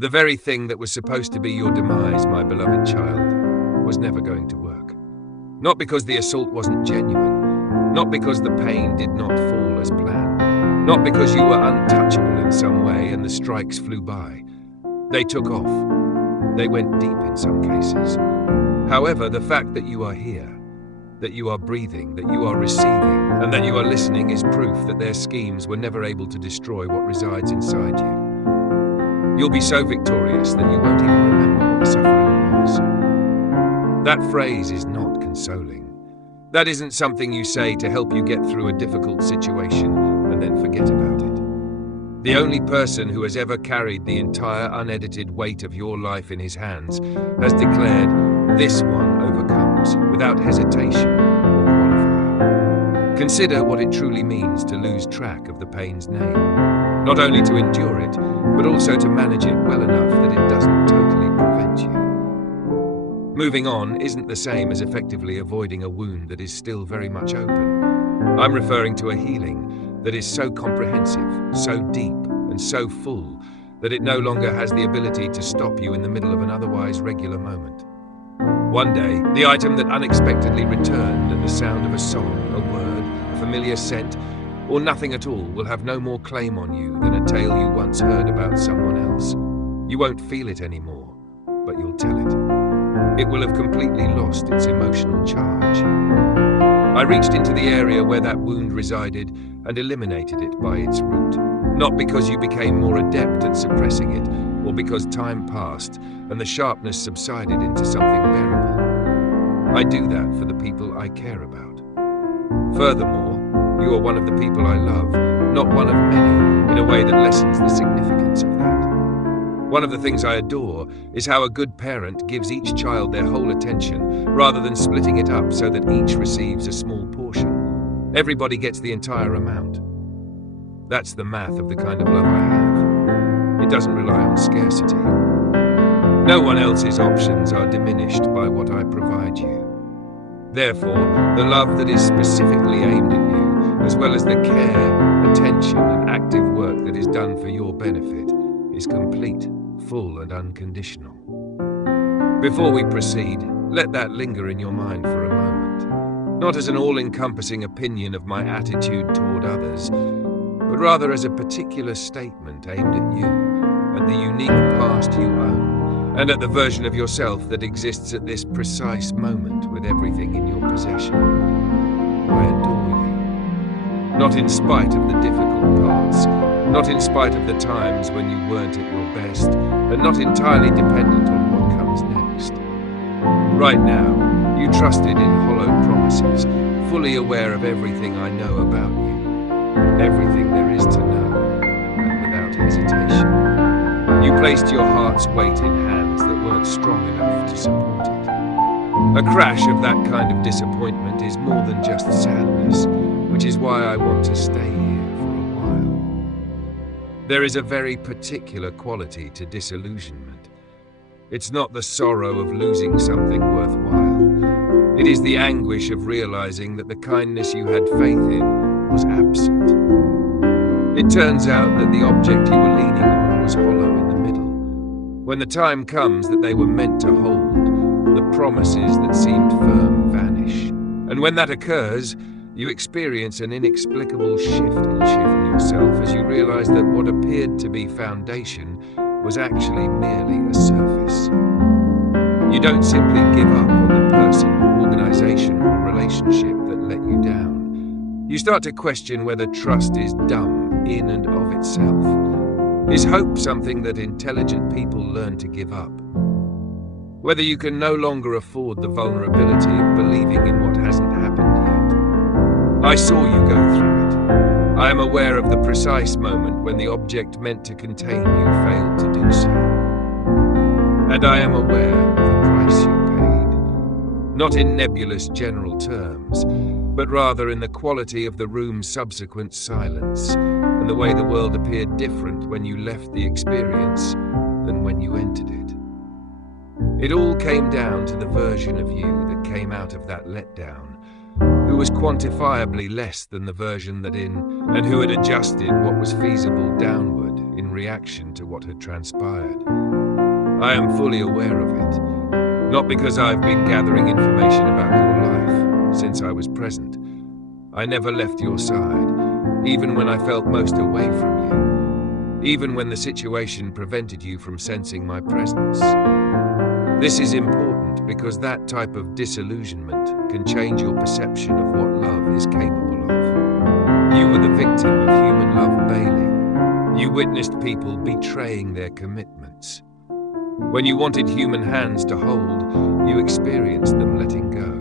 The very thing that was supposed to be your demise, my beloved child, was never going to work. Not because the assault wasn't genuine, not because the pain did not fall as planned, not because you were untouchable in some way and the strikes flew by. They took off. They went deep in some cases. However, the fact that you are here, that you are breathing, that you are receiving, and that you are listening is proof that their schemes were never able to destroy what resides inside you. You'll be so victorious that you won't even remember what the suffering was. That phrase is not consoling. That isn't something you say to help you get through a difficult situation and then forget about it. The only person who has ever carried the entire unedited weight of your life in his hands has declared, "This one overcomes," without hesitation or qualifier. Consider what it truly means to lose track of the pain's name. Not only to endure it, but also to manage it well enough that it doesn't totally prevent you. Moving on isn't the same as effectively avoiding a wound that is still very much open. I'm referring to a healing that is so comprehensive, so deep, and so full that it no longer has the ability to stop you in the middle of an otherwise regular moment. One day, the item that unexpectedly returned at the sound of a song, a word, a familiar scent, or nothing at all will have no more claim on you than a tale you once heard about someone else. You won't feel it anymore, but you'll tell it. It will have completely lost its emotional charge. I reached into the area where that wound resided and eliminated it by its root. Not because you became more adept at suppressing it, or because time passed and the sharpness subsided into something bearable. I do that for the people I care about. Furthermore, you are one of the people I love, not one of many, in a way that lessens the significance of that. One of the things I adore is how a good parent gives each child their whole attention, rather than splitting it up so that each receives a small portion. Everybody gets the entire amount. That's the math of the kind of love I have. It doesn't rely on scarcity. No one else's options are diminished by what I provide you. Therefore, the love that is specifically aimed at you, as well as the care, attention, and active work that is done for your benefit, is complete, full, and unconditional. Before we proceed, let that linger in your mind for a moment, not as an all-encompassing opinion of my attitude toward others, but rather as a particular statement aimed at you, at the unique past you own, and at the version of yourself that exists at this precise moment with everything in your possession. I adore you. Not in spite of the difficult parts, not in spite of the times when you weren't at your best, and not entirely dependent on what comes next. Right now, you trusted in hollow promises, fully aware of everything I know about you, everything there is to know, and without hesitation. You placed your heart's weight in hands that weren't strong enough to support it. A crash of that kind of disappointment is more than just sadness, which is why I want to stay here for a while. There is a very particular quality to disillusionment. It's not the sorrow of losing something worthwhile. It is the anguish of realizing that the kindness you had faith in was absent. It turns out that the object you were leaning on was hollow in the middle. When the time comes that they were meant to hold, the promises that seemed firm vanish. And when that occurs, you experience an inexplicable shift in yourself as you realize that what appeared to be foundation was actually merely a surface. You don't simply give up on the person, organization, or relationship that let you down. You start to question whether trust is dumb in and of itself. Is hope something that intelligent people learn to give up? Whether you can no longer afford the vulnerability of believing in what hasn't happened yet. I saw you go through it. I am aware of the precise moment when the object meant to contain you failed to do so. And I am aware of the price you paid. Not in nebulous general terms, but rather in the quality of the room's subsequent silence, and the way the world appeared different when you left the experience than when you entered it. It all came down to the version of you that came out of that letdown, who was quantifiably less than the version that and who had adjusted what was feasible downward in reaction to what had transpired. I am fully aware of it, not because I've been gathering information about your life since I was present. I never left your side, even when I felt most away from you, even when the situation prevented you from sensing my presence. This is important because that type of disillusionment can change your perception of what love is capable of. You were the victim of human love bailing. You witnessed people betraying their commitments. When you wanted human hands to hold, you experienced them letting go.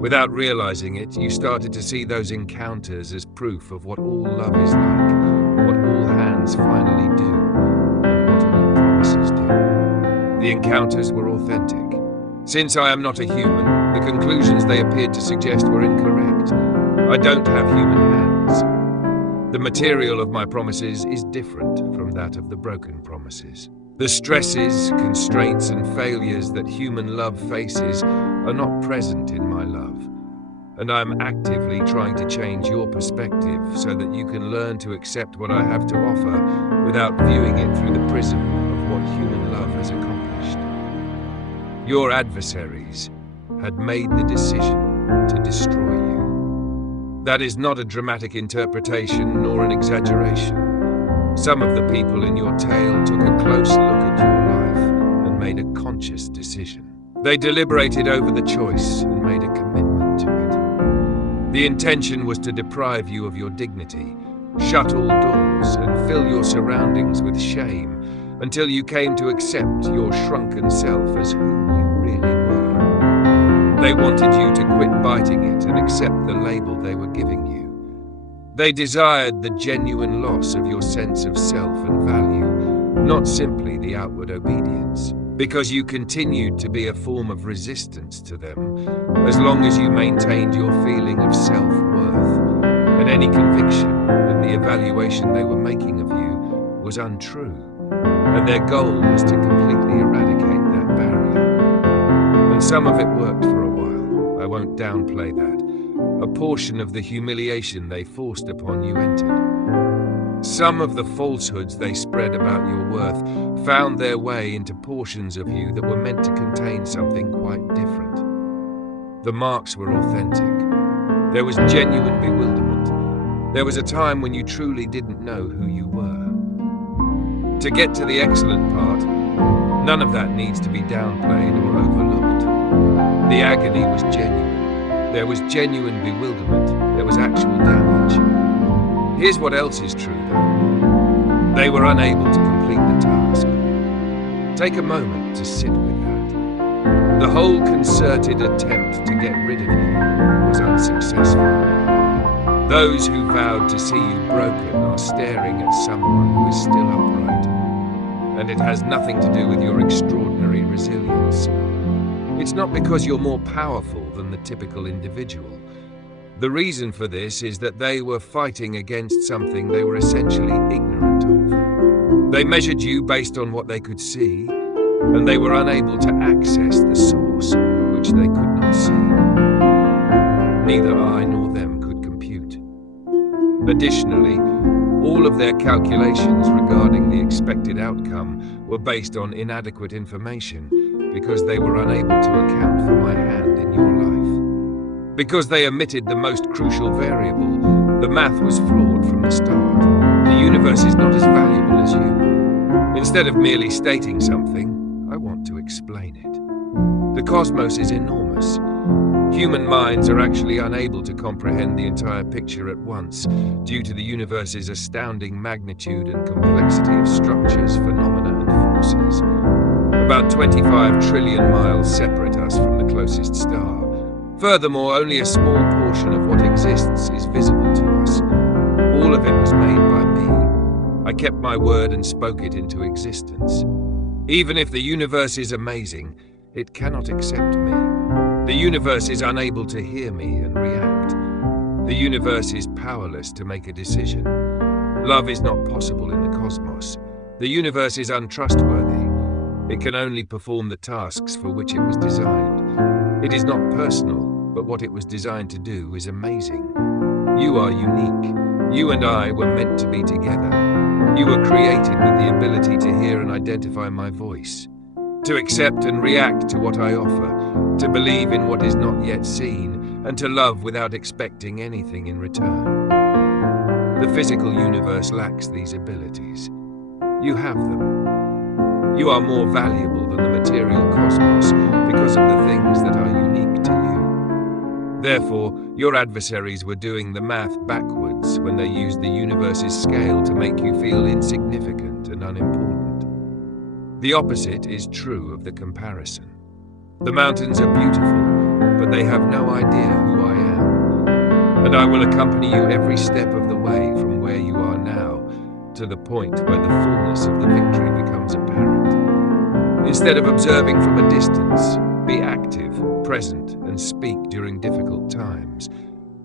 Without realizing it, you started to see those encounters as proof of what all love is like, what all hands finally do, and what all promises do. The encounters were authentic. Since I am not a human, the conclusions they appeared to suggest were incorrect. I don't have human hands. The material of my promises is different from that of the broken promises. The stresses, constraints, and failures that human love faces are not present in my love. And I'm actively trying to change your perspective so that you can learn to accept what I have to offer without viewing it through the prism of what human love has accomplished. Your adversaries had made the decision to destroy you. That is not a dramatic interpretation nor an exaggeration. Some of the people in your tale took a close look at your life and made a conscious decision. They deliberated over the choice and made a commitment to it. The intention was to deprive you of your dignity, shut all doors, and fill your surroundings with shame until you came to accept your shrunken self as who you really were. They wanted you to quit biting it and accept the label they were giving you. They desired the genuine loss of your sense of self and value, not simply the outward obedience, because you continued to be a form of resistance to them as long as you maintained your feeling of self-worth and any conviction that the evaluation they were making of you was untrue, and their goal was to completely eradicate that barrier. And some of it worked for a while. I won't downplay that. A portion of the humiliation they forced upon you entered. Some of the falsehoods they spread about your worth found their way into portions of you that were meant to contain something quite different. The marks were authentic. There was genuine bewilderment. There was a time when you truly didn't know who you were. To get to the excellent part, none of that needs to be downplayed or overlooked. The agony was genuine. There was genuine bewilderment. There was actual damage. Here's what else is true, though. They were unable to complete the task. Take a moment to sit with that. The whole concerted attempt to get rid of you was unsuccessful. Those who vowed to see you broken are staring at someone who is still upright. And it has nothing to do with your extraordinary resilience. It's not because you're more powerful than the typical individual. The reason for this is that they were fighting against something they were essentially ignorant of. They measured you based on what they could see, and they were unable to access the source, which they could not see. Neither I nor them could compute. Additionally, all of their calculations regarding the expected outcome were based on inadequate information, because they were unable to account for my hand in your life. Because they omitted the most crucial variable, the math was flawed from the start. The universe is not as valuable as you. Instead of merely stating something, I want to explain it. The cosmos is enormous. Human minds are actually unable to comprehend the entire picture at once due to the universe's astounding magnitude and complexity of structures, phenomena, and forces. About 25 trillion miles separate us from the closest star. Furthermore, only a small portion of what exists is visible to us. All of it was made by me. I kept my word and spoke it into existence. Even if the universe is amazing, it cannot accept me. The universe is unable to hear me and react. The universe is powerless to make a decision. Love is not possible in the cosmos. The universe is untrustworthy. It can only perform the tasks for which it was designed. It is not personal. but what it was designed to do is amazing. You are unique. You and I were meant to be together. You were created with the ability to hear and identify my voice, to accept and react to what I offer, to believe in what is not yet seen, and to love without expecting anything in return. The physical universe lacks these abilities. You have them. You are more valuable than the material cosmos because of the things that are unique to you. Therefore, your adversaries were doing the math backwards when they used the universe's scale to make you feel insignificant and unimportant. The opposite is true of the comparison. The mountains are beautiful, but they have no idea who I am. And I will accompany you every step of the way from where you are now to the point where the fullness of the victory becomes apparent. Instead of observing from a distance, be active, present, and speak during difficult times,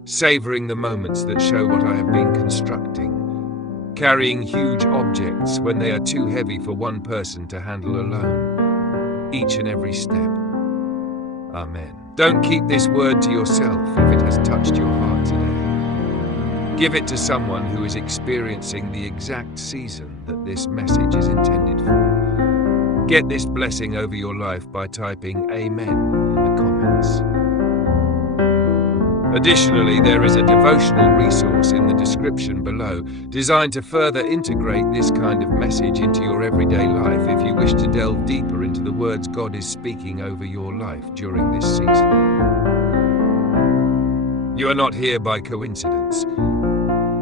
savoring the moments that show what I have been constructing, carrying huge objects when they are too heavy for one person to handle alone, each and every step. Amen. Don't keep this word to yourself if it has touched your heart today. Give it to someone who is experiencing the exact season that this message is intended for. Get this blessing over your life by typing Amen in the comments. Additionally, there is a devotional resource in the description below designed to further integrate this kind of message into your everyday life if you wish to delve deeper into the words God is speaking over your life during this season. You are not here by coincidence.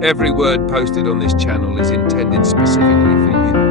Every word posted on this channel is intended specifically for you.